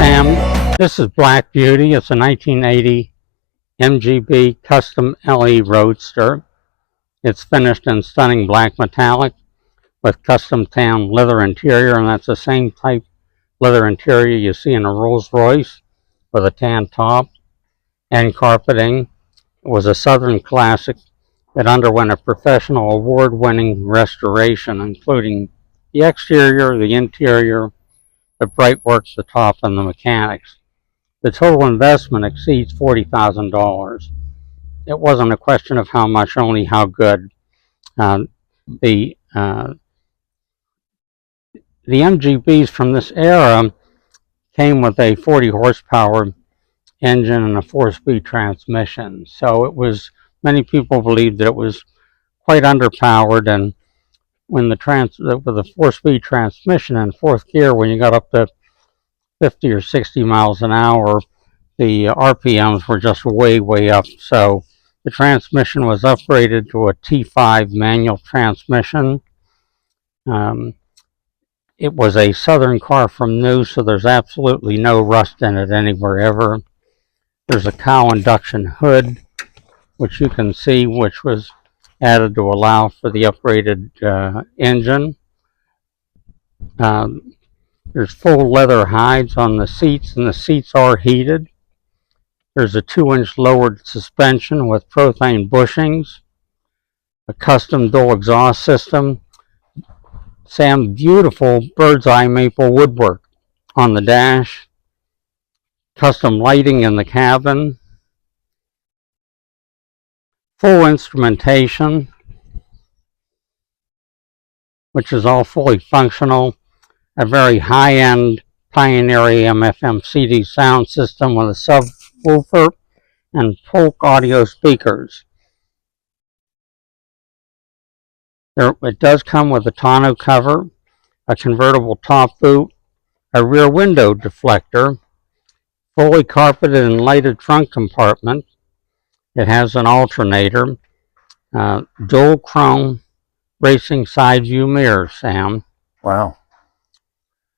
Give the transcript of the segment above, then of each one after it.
Sam, this is Black Beauty. It's a 1980 MGB Custom LE Roadster. It's finished in stunning black metallic with custom tan leather interior, and that's the same type leather interior you see in a Rolls Royce with a tan top and carpeting. It was a Southern classic that underwent a professional award-winning restoration, including the exterior, the interior, the Brightwork, the top, and the mechanics. The total investment exceeds $40,000. It wasn't a question of how much, only how good. The MGBs from this era came with a 40 horsepower engine and a 4-speed transmission. So it was, many people believed that it was quite underpowered, and when with a 4-speed transmission in fourth gear, when you got up to 50 or 60 miles an hour, the RPMs were just way up. So the transmission was upgraded to a T5 manual transmission. It was a Southern car from new, so there's absolutely no rust in it anywhere ever. There's a cowl induction hood, which you can see, which was added to allow for the upgraded engine. There's full leather hides on the seats, and the seats are heated. There's a 2-inch lowered suspension with propane bushings, a custom dual exhaust system. Sam, beautiful bird's eye maple woodwork on the dash, custom lighting in the cabin, full instrumentation, which is all fully functional, a very high-end Pioneer AM/FM CD sound system with a subwoofer and Polk audio speakers. It does come with a tonneau cover, a convertible top boot, a rear window deflector, fully carpeted and lighted trunk compartment. It has an alternator, dual chrome racing side view mirrors, Sam. Wow.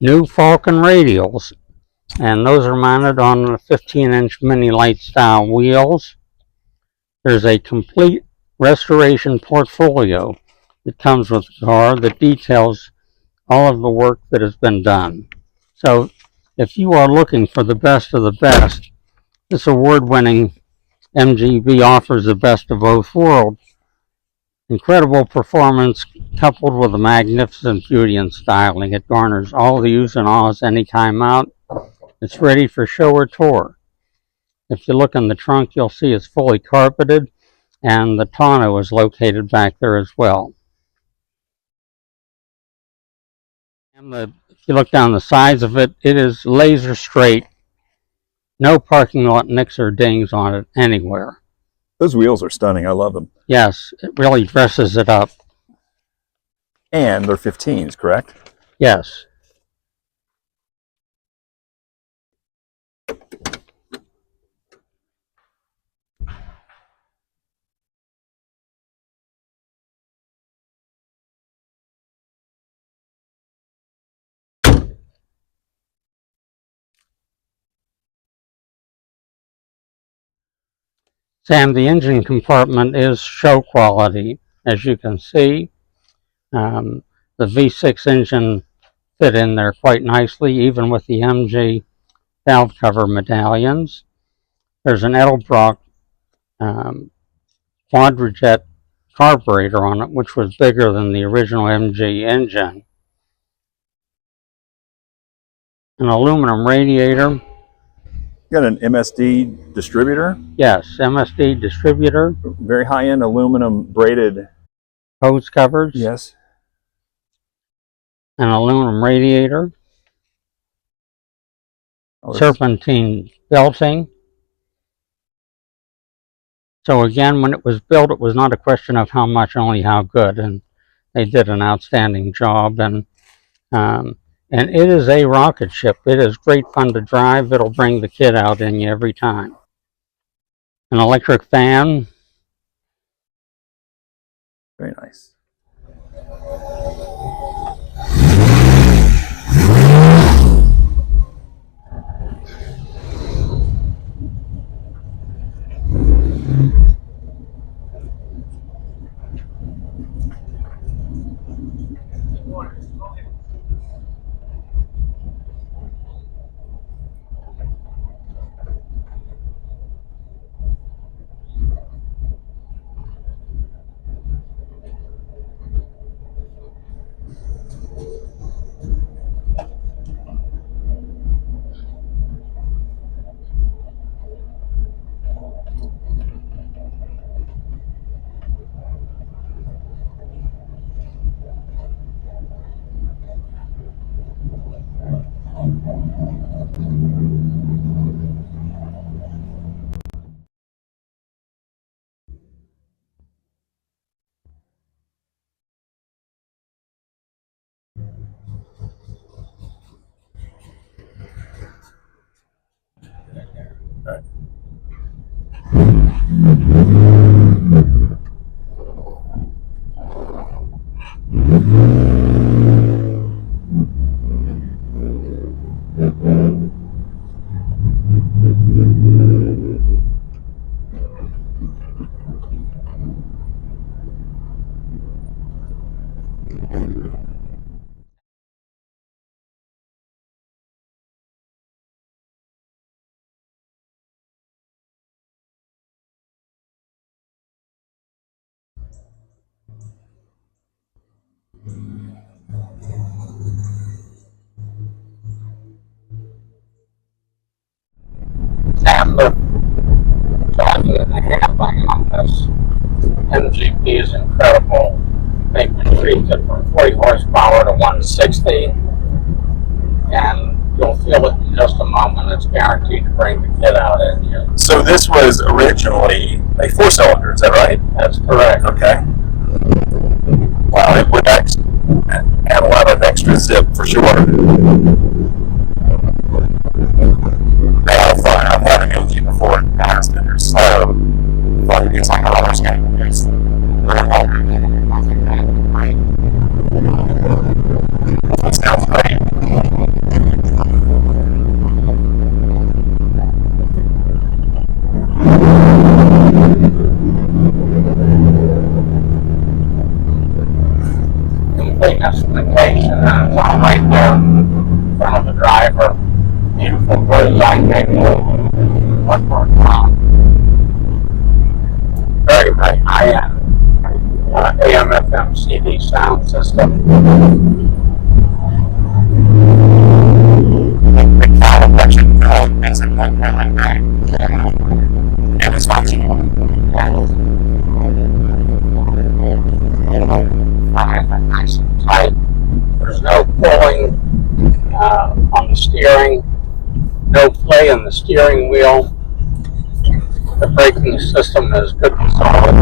New Falcon radials, and those are mounted on the 15-inch mini light style wheels. There's a complete restoration portfolio that comes with the car that details all of the work that has been done. So if you are looking for the best of the best, this award-winning MGB offers the best of both worlds. Incredible performance coupled with a magnificent beauty and styling. It garners all the oohs and ahs anytime out. It's ready for show or tour. If you look in the trunk, you'll see it's fully carpeted, and the tonneau is located back there as well. And if you look down the sides of it, it is laser straight. No parking lot nicks or dings on it anywhere. Those wheels are stunning. I love them. Yes, it really dresses it up. And they're 15s, correct? Yes. Sam, the engine compartment is show quality. As you can see, the V6 engine fit in there quite nicely, even with the MG valve cover medallions. There's an Edelbrock quadrajet carburetor on it, which was bigger than the original MG engine. An aluminum radiator. You got an MSD distributor? Yes, MSD distributor. Very high-end aluminum braided Hose covers. Yes. An aluminum radiator. Serpentine belting. So again, when it was built, it was not a question of how much, only how good, and they did an outstanding job. And it is a rocket ship. It is great fun to drive. It'll bring the kid out in you every time. An electric fan. Very nice. And the value and the handling on this MGB is incredible. They've increased it from 40 horsepower to 160, and you'll feel it in just a moment. It's guaranteed to bring the kid out in you. So this was originally a 4-cylinder, is that right? That's correct. Okay. Wow, it would actually add a lot of extra zip for sure. I've had an LG before in the past, and they're slow, but it's like a roller skate. It sounds great. Complete instrumentation, and it's all right there in front of the driver. Beautiful bird's eye capable. Very, very high-end AM/FM CD sound system. The calibration isn't really great. And it's functional. Nice and tight. There's no pulling on the steering, no play in the steering wheel. The braking system is good and solid.